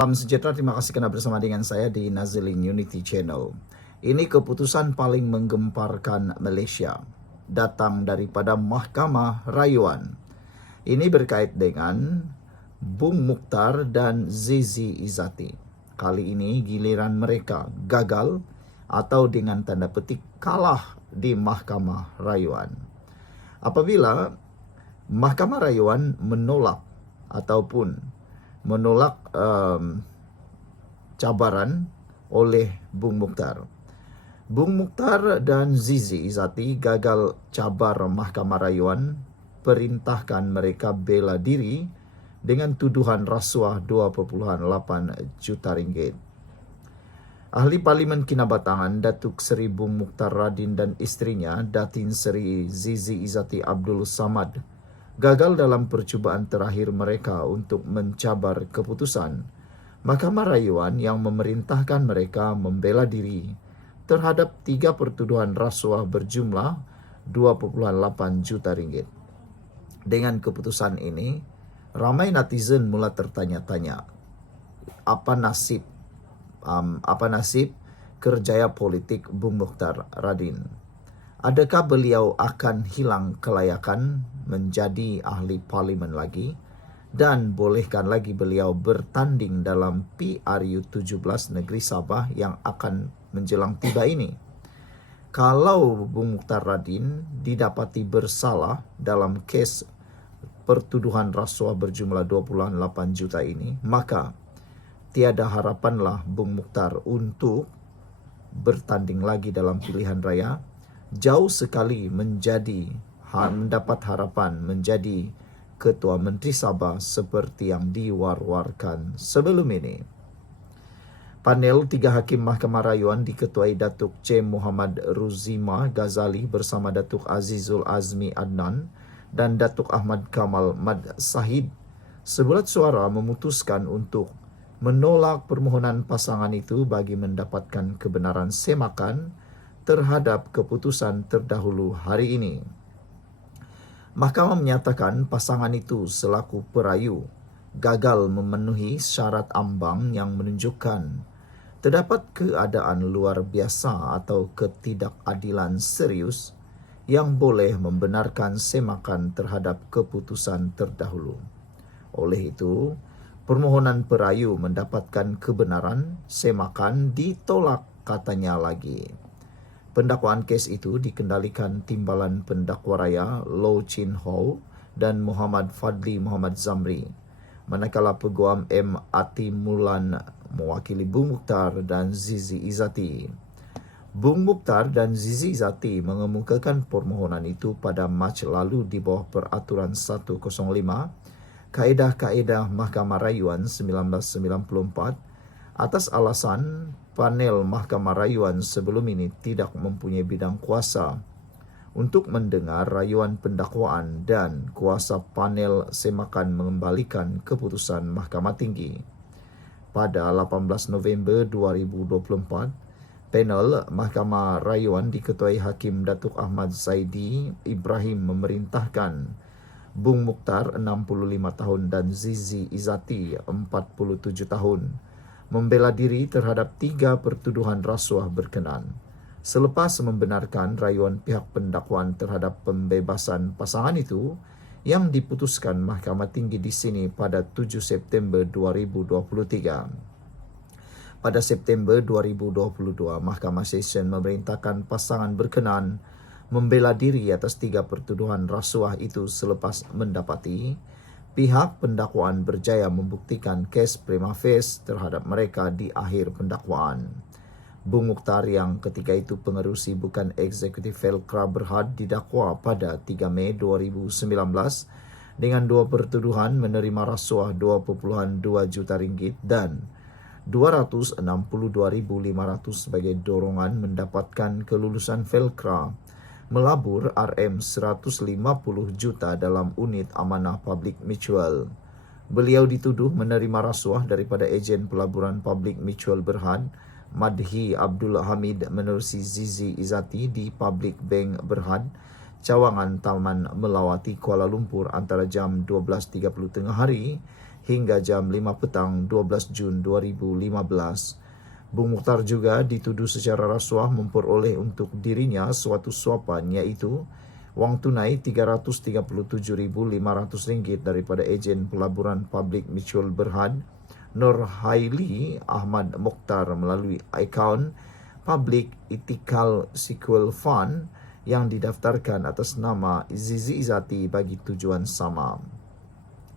Salam sejahtera, terima kasih kerana bersama dengan saya di Nazilin Unity Channel. Ini keputusan paling menggemparkan Malaysia, datang daripada Mahkamah Rayuan. Ini berkait dengan Bung Mukhtar dan Zizi Izzati. Kali ini giliran mereka gagal atau dengan tanda petik kalah di Mahkamah Rayuan. Apabila Mahkamah Rayuan menolak cabaran oleh Bung Mukhtar. Bung Mukhtar dan Zizi Izzati gagal cabar Mahkamah Rayuan, perintahkan mereka bela diri dengan tuduhan rasuah 2.8 juta ringgit. Ahli Parlimen Kinabatangan Datuk Seri Bung Mukhtar Radin dan isterinya Datin Seri Zizi Izzati Abdul Samad gagal dalam percubaan terakhir mereka untuk mencabar keputusan Mahkamah Rayuan yang memerintahkan mereka membela diri terhadap 3 pertuduhan rasuah berjumlah 2.8 juta ringgit. Dengan keputusan ini, ramai netizen mula tertanya-tanya, apa nasib kerjaya politik Bung Mukhtar Radin? Adakah beliau akan hilang kelayakan menjadi ahli parlimen lagi? Dan bolehkan lagi beliau bertanding dalam PRU 17 Negeri Sabah yang akan menjelang tiba ini? Kalau Bung Mukhtar Radin didapati bersalah dalam kes pertuduhan rasuah berjumlah 2.8 juta ini, maka tiada harapanlah Bung Mukhtar untuk bertanding lagi dalam pilihan raya. Jauh sekali mendapat harapan menjadi Ketua Menteri Sabah seperti yang diwar-warkan sebelum ini. Panel 3 Hakim Mahkamah Rayuan diketuai Datuk C. Muhammad Ruzima Ghazali bersama Datuk Azizul Azmi Adnan dan Datuk Ahmad Kamal Mad Sahid sebulat suara memutuskan untuk menolak permohonan pasangan itu bagi mendapatkan kebenaran semakan terhadap keputusan terdahulu hari ini. Mahkamah menyatakan pasangan itu selaku perayu gagal memenuhi syarat ambang yang menunjukkan terdapat keadaan luar biasa atau ketidakadilan serius yang boleh membenarkan semakan terhadap keputusan terdahulu. Oleh itu, permohonan perayu mendapatkan kebenaran semakan ditolak, katanya lagi. Pendakwaan kes itu dikendalikan Timbalan Pendakwa Raya Low Chin Ho dan Muhammad Fadli Muhammad Zamri, manakala Peguam M. Ati Mulan mewakili Bung Mukhtar dan Zizi Izzati. Bung Mukhtar dan Zizi Izzati mengemukakan permohonan itu pada Mac lalu di bawah Peraturan 105 Kaedah-Kaedah Mahkamah Rayuan 1994 atas alasan panel Mahkamah Rayuan sebelum ini tidak mempunyai bidang kuasa untuk mendengar rayuan pendakwaan dan kuasa panel semakan mengembalikan keputusan Mahkamah Tinggi. Pada 18 November 2024, panel Mahkamah Rayuan diketuai Hakim Datuk Ahmad Zaidi Ibrahim memerintahkan Bung Mukhtar 65 tahun dan Zizi Izzati 47 tahun membela diri terhadap 3 pertuduhan rasuah berkenaan. Selepas membenarkan rayuan pihak pendakwaan terhadap pembebasan pasangan itu yang diputuskan Mahkamah Tinggi di sini pada 7 September 2023. Pada September 2022, Mahkamah Session memerintahkan pasangan berkenaan membela diri atas 3 pertuduhan rasuah itu selepas mendapati pihak pendakwaan berjaya membuktikan kes prima facie terhadap mereka di akhir pendakwaan. Bung Mukhtar yang ketika itu pengerusi bukan eksekutif Felkra Berhad didakwa pada 3 Mei 2019 dengan 2 pertuduhan menerima rasuah 2.2 juta ringgit dan 262,500 sebagai dorongan mendapatkan kelulusan Felkra melabur RM150 juta dalam unit amanah public mutual. Beliau dituduh menerima rasuah daripada ejen pelaburan public mutual Berhad, Madhi Abdul Hamid menerusi Zizi Izzati di Public Bank Berhad, Cawangan Taman Melawati, Kuala Lumpur antara jam 12.30 tengah hari hingga jam 5 petang 12 Jun 2015. Bung Mukhtar juga dituduh secara rasuah memperoleh untuk dirinya suatu suapan, yaitu wang tunai Rp337.500 daripada ejen pelaburan publik Mutual Berhad Nur Haili Ahmad Mokhtar melalui akaun Public Ethical Sequel Fund yang didaftarkan atas nama Zizi Izzati bagi tujuan sama.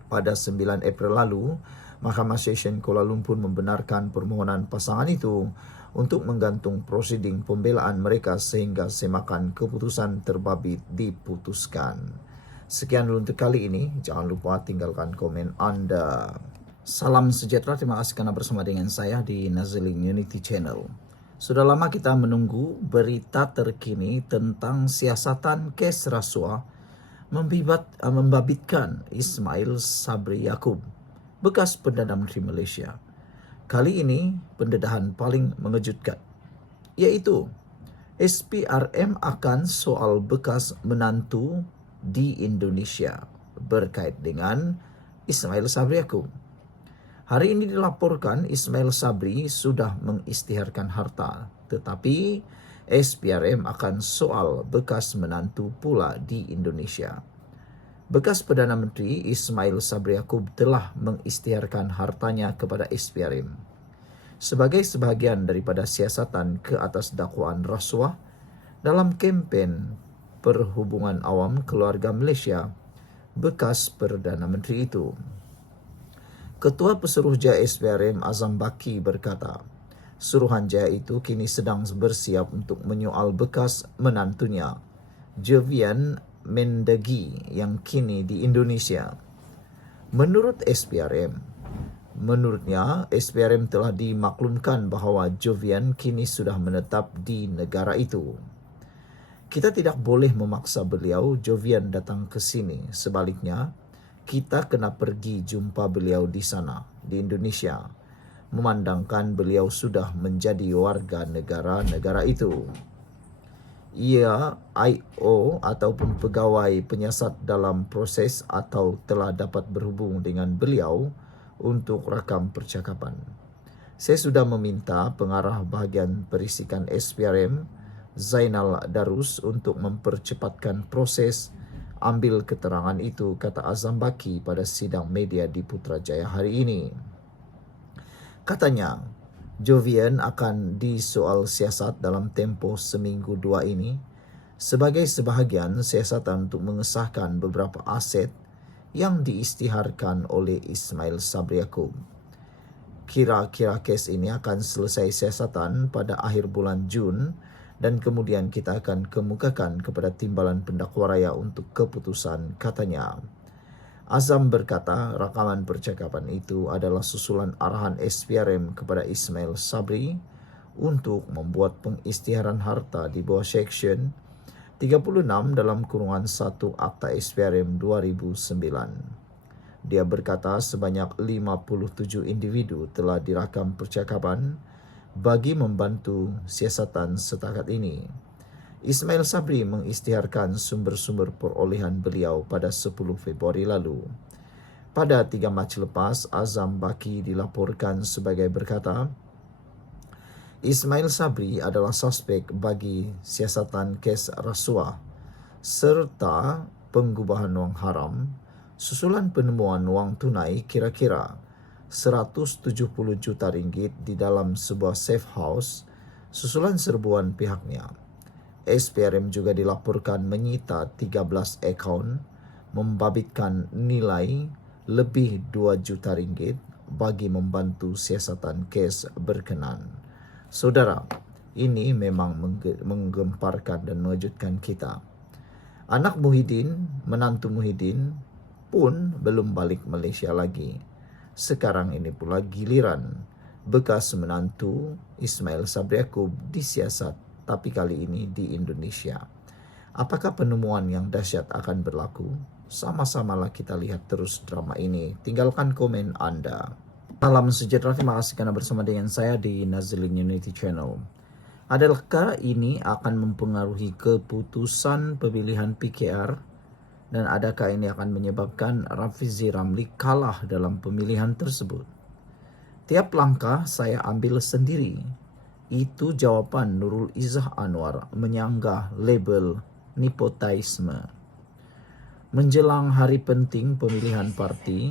Pada 9 April lalu, Mahkamah Session Kuala Lumpur membenarkan permohonan pasangan itu untuk menggantung prosiding pembelaan mereka sehingga semakan keputusan terbabit diputuskan. Sekian dulu untuk kali ini. Jangan lupa tinggalkan komen Anda. Salam sejahtera, terima kasih karena bersama dengan saya di Nazilin Unity Channel. Sudah lama kita menunggu berita terkini tentang siasatan kes rasuah membabitkan Ismail Sabri Yaakob, bekas Perdana Menteri Malaysia. Kali ini pendedahan paling mengejutkan, yaitu SPRM akan soal bekas menantu di Indonesia berkait dengan Ismail Sabri Yaakob. Hari ini dilaporkan Ismail Sabri sudah mengisytiharkan harta, tetapi SPRM akan soal bekas menantu pula di Indonesia. Bekas Perdana Menteri Ismail Sabri Yaakob telah mengisytiharkan hartanya kepada SPRM sebagai sebahagian daripada siasatan ke atas dakwaan rasuah dalam kempen Perhubungan Awam Keluarga Malaysia bekas Perdana Menteri itu. Ketua Pesuruhjaya SPRM Azam Baki berkata, Suruhanjaya itu kini sedang bersiap untuk menyoal bekas menantunya, Jovian Mendagi, yang kini di Indonesia. Menurut menurutnya SPRM telah dimaklumkan bahawa Jovian kini sudah menetap di negara itu. Kita tidak boleh memaksa beliau Jovian datang ke sini. Sebaliknya, kita kena pergi jumpa beliau di sana, di Indonesia, memandangkan beliau sudah menjadi warga negara itu. Ia I.O. ataupun pegawai penyiasat dalam proses atau telah dapat berhubung dengan beliau untuk rakam percakapan. Saya sudah meminta pengarah bahagian perisikan SPRM, Zainal Darus, untuk mempercepatkan proses ambil keterangan itu, kata Azam Baki pada sidang media di Putrajaya hari ini. Katanya, Jovian akan disoal siasat dalam tempoh seminggu 2 ini sebagai sebahagian siasatan untuk mengesahkan beberapa aset yang diisytiharkan oleh Ismail Sabri Yaakob. Kira-kira kes ini akan selesai siasatan pada akhir bulan Jun dan kemudian kita akan kemukakan kepada Timbalan Pendakwa Raya untuk keputusan, katanya. Azam berkata rakaman percakapan itu adalah susulan arahan SPRM kepada Ismail Sabri untuk membuat pengisytiharan harta di bawah Seksyen 36 dalam kurungan 1 Akta SPRM 2009. Dia berkata sebanyak 57 individu telah dirakam percakapan bagi membantu siasatan setakat ini. Ismail Sabri mengisytiharkan sumber-sumber perolehan beliau pada 10 Februari lalu. Pada 3 Mac lepas, Azam Baki dilaporkan sebagai berkata, Ismail Sabri adalah suspek bagi siasatan kes rasuah serta pengubahan wang haram susulan penemuan wang tunai kira-kira RM170 juta di dalam sebuah safe house susulan serbuan pihaknya. SPRM juga dilaporkan menyita 13 akaun membabitkan nilai lebih RM2 juta bagi membantu siasatan kes berkenan. Saudara, ini memang menggemparkan dan mengejutkan kita. Anak Muhyiddin, menantu Muhyiddin pun belum balik Malaysia lagi. Sekarang ini pula giliran bekas menantu Ismail Sabri Yaakob disiasat, tapi kali ini di Indonesia. Apakah penemuan yang dahsyat akan berlaku? Sama-samalah kita lihat terus drama ini. Tinggalkan komen Anda. Salam sejahtera, terima kasih karena bersama dengan saya di Nazilin Unity Channel. Adakah ini akan mempengaruhi keputusan pemilihan PKR Dan adakah ini akan menyebabkan Rafizi Ramli kalah dalam pemilihan tersebut? Tiap langkah saya ambil sendiri. Itu jawapan Nurul Izzah Anwar menyanggah label nepotisme. Menjelang hari penting pemilihan parti,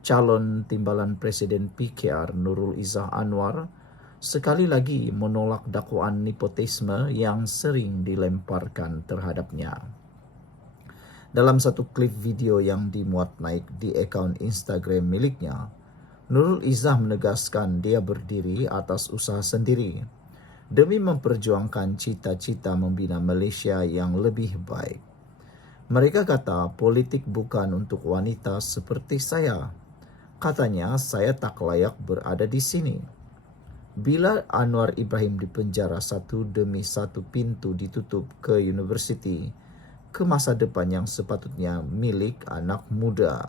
calon timbalan Presiden PKR Nurul Izzah Anwar sekali lagi menolak dakwaan nepotisme yang sering dilemparkan terhadapnya. Dalam satu klip video yang dimuat naik di akaun Instagram miliknya, Nurul Izzah menegaskan dia berdiri atas usaha sendiri demi memperjuangkan cita-cita membina Malaysia yang lebih baik. Mereka kata politik bukan untuk wanita seperti saya. Katanya saya tak layak berada di sini. Bila Anwar Ibrahim dipenjara satu demi satu pintu ditutup ke universiti, ke masa depan yang sepatutnya milik anak muda.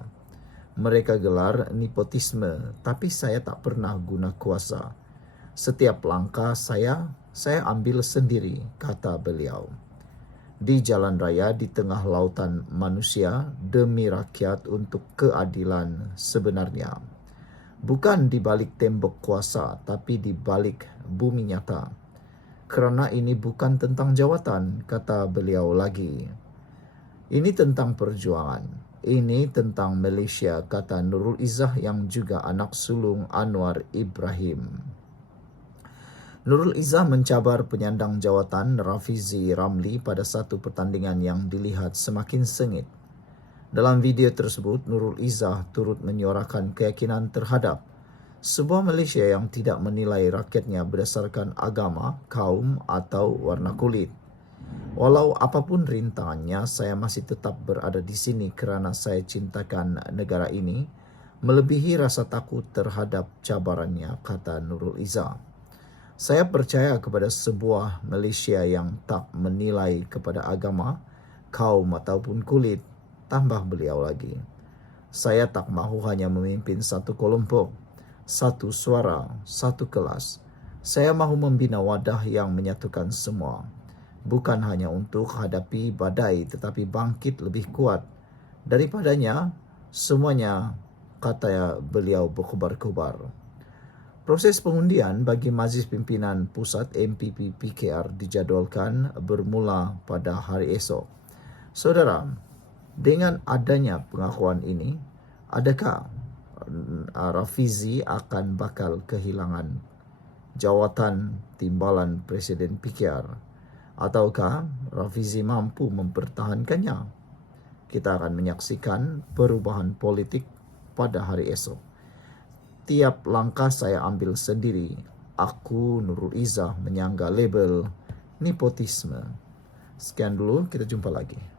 Mereka gelar nepotisme, tapi saya tak pernah guna kuasa. Setiap langkah saya ambil sendiri, kata beliau. Di jalan raya di tengah lautan manusia demi rakyat untuk keadilan sebenarnya. Bukan di balik tembok kuasa, tapi di balik bumi nyata. Kerana ini bukan tentang jawatan, kata beliau lagi. Ini tentang perjuangan. Ini tentang Malaysia, kata Nurul Izzah yang juga anak sulung Anwar Ibrahim. Nurul Izzah mencabar penyandang jawatan Rafizi Ramli pada satu pertandingan yang dilihat semakin sengit. Dalam video tersebut, Nurul Izzah turut menyuarakan keyakinan terhadap sebuah Malaysia yang tidak menilai rakyatnya berdasarkan agama, kaum atau warna kulit. Walau apapun rintangannya, saya masih tetap berada di sini kerana saya cintakan negara ini, melebihi rasa takut terhadap cabarannya, kata Nurul Izzah. Saya percaya kepada sebuah Malaysia yang tak menilai kepada agama, kaum ataupun kulit, tambah beliau lagi. Saya tak mahu hanya memimpin satu kelompok, satu suara, satu kelas. Saya mahu membina wadah yang menyatukan semua. Bukan hanya untuk hadapi badai tetapi bangkit lebih kuat daripadanya semuanya, kata beliau berkobar-kobar. Proses pengundian bagi Majlis Pimpinan Pusat MPP PKR dijadualkan bermula pada hari esok. Saudara, dengan adanya pengakuan ini, adakah Rafizi akan bakal kehilangan jawatan timbalan Presiden PKR? Ataukah Rafizi mampu mempertahankannya? Kita akan menyaksikan perubahan politik pada hari esok. Tiap langkah saya ambil sendiri. Aku, Nurul Izzah, menyangga label nepotisme. Sekian dulu, kita jumpa lagi.